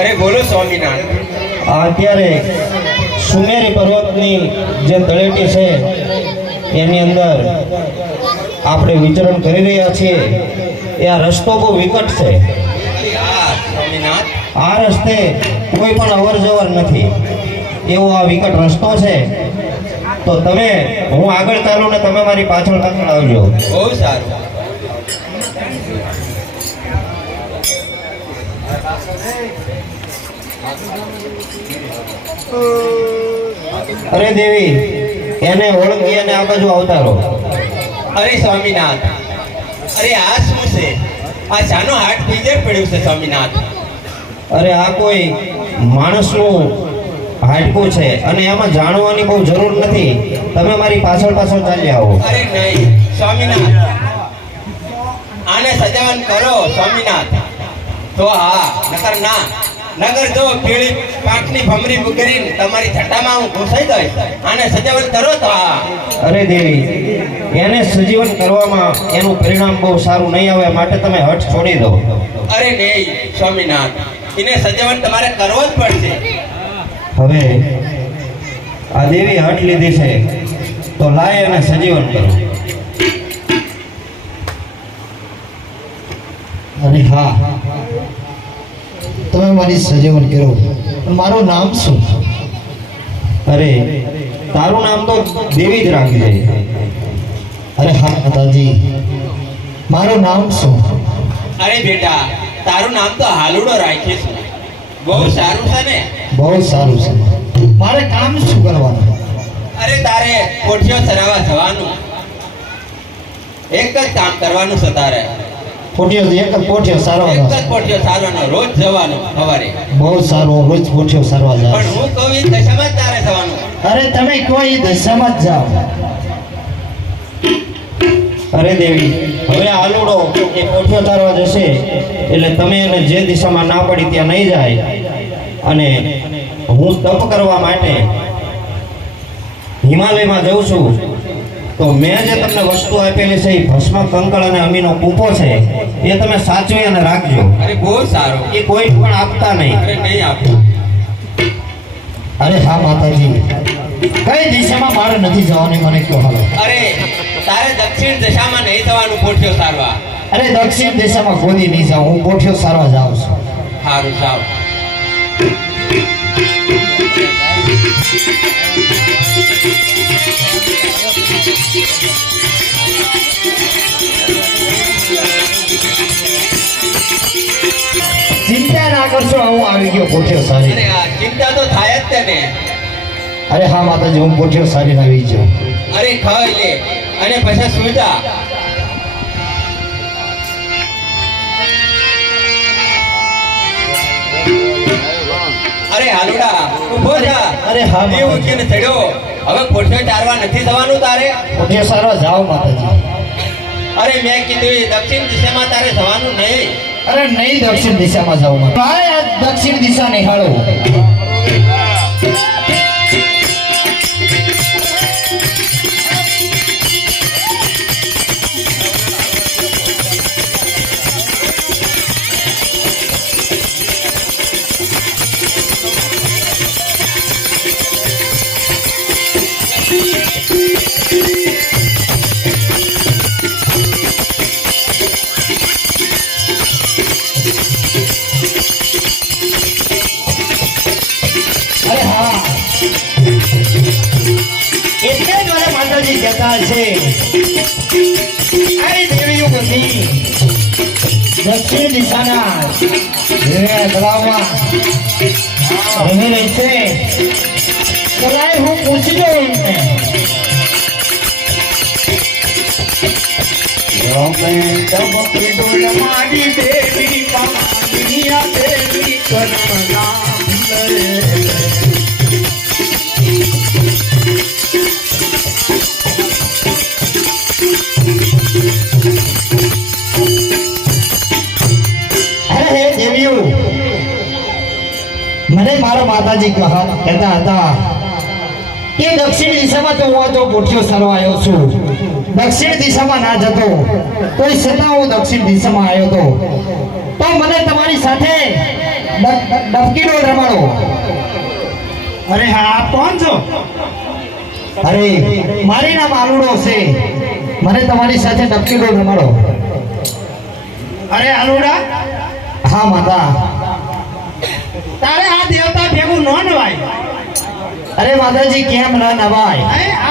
અરે બોલો સ્વામિનાથ. અત્યારે સુમેરી પર્વતની જે તળેટી છે એની અંદર આપણે વિચરણ કરી રહ્યા છીએ. એ આ રસ્તો બહુ વિકટ છે. હા સ્વામિનાથ. આ રસ્તે કોઈ પણ અવર જવર નથી, એવો આ વિકટ રસ્તો છે. તો તમે, હું આગળ ચાલું ને તમે મારી પાછળ પાછળ આવજો. બહુ સારું. અરે દેવી, એને ઓળંગી અને આ બાજુ આવતારો. અરે સ્વામિનાથ, અરે આ શું છે? આ શાનો હાથ પીજે પડ્યું છે સ્વામિનાથ? અરે આ કોઈ માણસનું હાડકું છે અને એમાં જાણવાની બહુ જરૂર નથી. તમે મારી પાછળ પાછળ ચાલી આવો. અરે નહીં સ્વામિનાથ, આને સજાવન કરો સ્વામિનાથ. તો હા, નકર ના. નગર જો પીળી પાંખની ભમરી કરીને તમારી છઠ્ઠામાં હું ઘૂસાઈ દઈશ. આને સજાવન કરો તો હા. અરે દેવી, એને સજીવન કરવામાં એનું પરિણામ બહુ સારું નહીં આવે, માટે તમે હઠ છોડી દો. અરે નહીં સ્વામિનાથ, એને સજાવન તમારે કરવો જ પડશે. હવે આ દેવી હઠ લીધી છે તો લાય અને સજીવન કરો. અરે હા, તમે મારી સજીવન કરો. પણ મારું નામ શું? અરે તારું નામ તો દેવી જ રાખજે. અરે હા માતાજી, મારું નામ શું? અરે બેટા, તારું નામ તો હાલુડો રાખીશું. બહુ સારું છે ને? બહુ સારું છે. મારે કામ શું કરવાનું? અરે તારે કોઠીઓ ચરાવવા જવાનું. એક જ કામ કરવાનું છે તારે. પોઠિયો એક જ પોઠિયો એક સારવાનો. જ કોઠીઓ સારવાનો, રોજ જવાનું સવારે. બહુ સારું, રોજ પોઠિયો સારવા પણ જાય. હું કહું એ દશામાં જ તારે જવાનું. અરે તમે કોઈ દશામાં જ જાઓ. અરે દેવી, હવે આલુડો એ કોઠિયો તારવા જશે એટલે તમે એને જે દિશામાં ના પડી ત્યાં નહીં જાય. અને હું તપ કરવા માટે હિમાલયમાં જઉં છું, તો મેં જે તમને વસ્તુ આપેલી છે એ ભસ્મ, કંકળ અને અમીનો કૂપો છે, એ તમે સાચવી અને રાખજો. અરે બહુ સારું. એ કોઈ પણ આપતા નહીં. અરે નહીં આપું. અરે હા માતાજી, કઈ દિશામાં મારે નથી જવાની મને કહો હાલો. અરે તારે દક્ષિણ દિશામાં નહીં જવાનું કોઠીઓ સારવા. અરે દક્ષિણ દિશામાં ગોદી નહીં જાઉં, હું પોઠિયો સારવા જાઉં છું. સારું જાઓ. ચિંતા ના કરશો, હું આવી ગયો પોઠિયો સારી. અરે આ ચિંતા તો થાય જ તેને. અરે હા માતાજી, હું પોઠિયો સારી આવી ગયો. અરે ખાઈ લે અને પછી સુઈ જા. અરે હાલુડા, ઊભો થા. અરે હા દેવ માતાજી. ઉઠીને ચડ્યો. હવે કોઠીઓ ચારવા નથી જવાનું તારે. પોઠિયો સારવા જાઓ માતાજી. અરે મેં કીધું એ દક્ષિણ દિશામાં તારે જવાનું નહીં. અરે નહીં દક્ષિણ દિશામાં જાઉં. મારે આ દક્ષિણ દિશા નિહાળો. અરે હા, એટલે જ મારા માતાજી કહેતા છે, અરે દેવીઓ બધી દક્ષિણ દિશાના તળાવમાં રહી રહી છે. કલાય હું પૂછી લઉં એમને. મારી દેવી પામિયા દેવી કનમના મને મારા માતાજી કહેતા હતા કે દક્ષિણ દિશામાં તો હું તો પોઠિયો સારવા આવ્યો છું. દક્ષિણ દિશામાં ના જતો તોય છતાં હું દક્ષિણ દિશામાં આવ્યો હતો. તો મને તમારી સાથે ડબકી ડોલ રમાડો. અરે હા આપ કોણ છો? અરે મારી નામ આલુડો છે. મને તમારી સાથે ડબકી ડોલ રમાડો. અરે આલુડા, હા માતા. તારે આ દેવતા ભેગું ન નવાય. અરે માતાજી કેમ ન નવાય? હે, આ